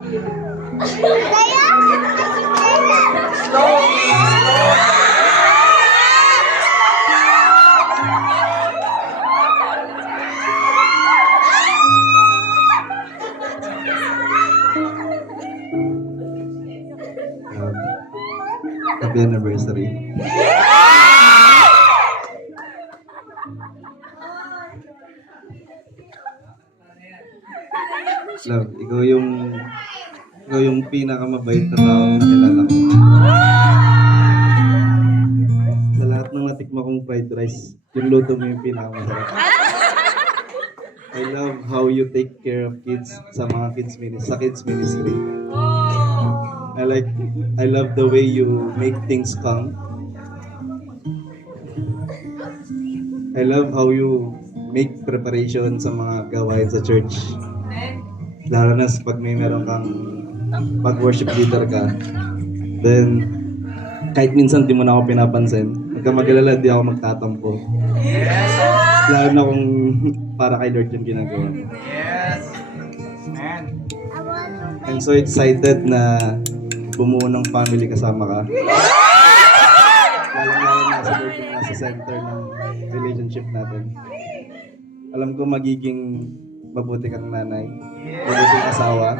Happy anniversary. Love, ikaw yung pinakamabait na taong nakilala ko. Sa lahat ng natikma kong fried rice, yung luto mo yung pinakamasarap. I love how you take care of kids sa mga kids ministry. I love the way you make things calm. I love how you make preparation sa mga gawain sa church. Lalo na pag may meron kang pag-worship leader ka. Then, kahit minsan di mo na ako pinapansin, huwag ka mag-alala, di ako magtatampo. Yes! Lalo na kung para kay Lord yung ginagawa. Yes! Man! I'm so excited na bumuo ng family kasama ka. Lalo na si Lord yung nasa center ng relationship natin. Alam ko magiging mabuti kang nanay, mabuti kang asawa.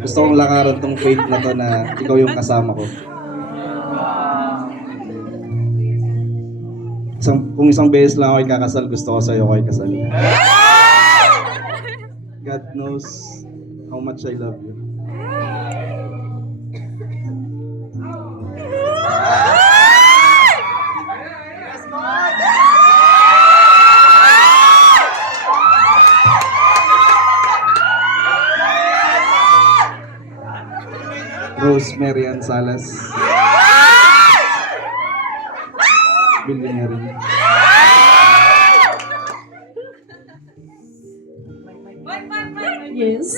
Gusto kong lakaran tong faith na to na ikaw yung kasama ko. Kung isang beses lang ako ikakasal, gusto ko sa'yo ako ikasal. God knows how much I love you. Rosemary Ann Salas. Billionaire. Yes.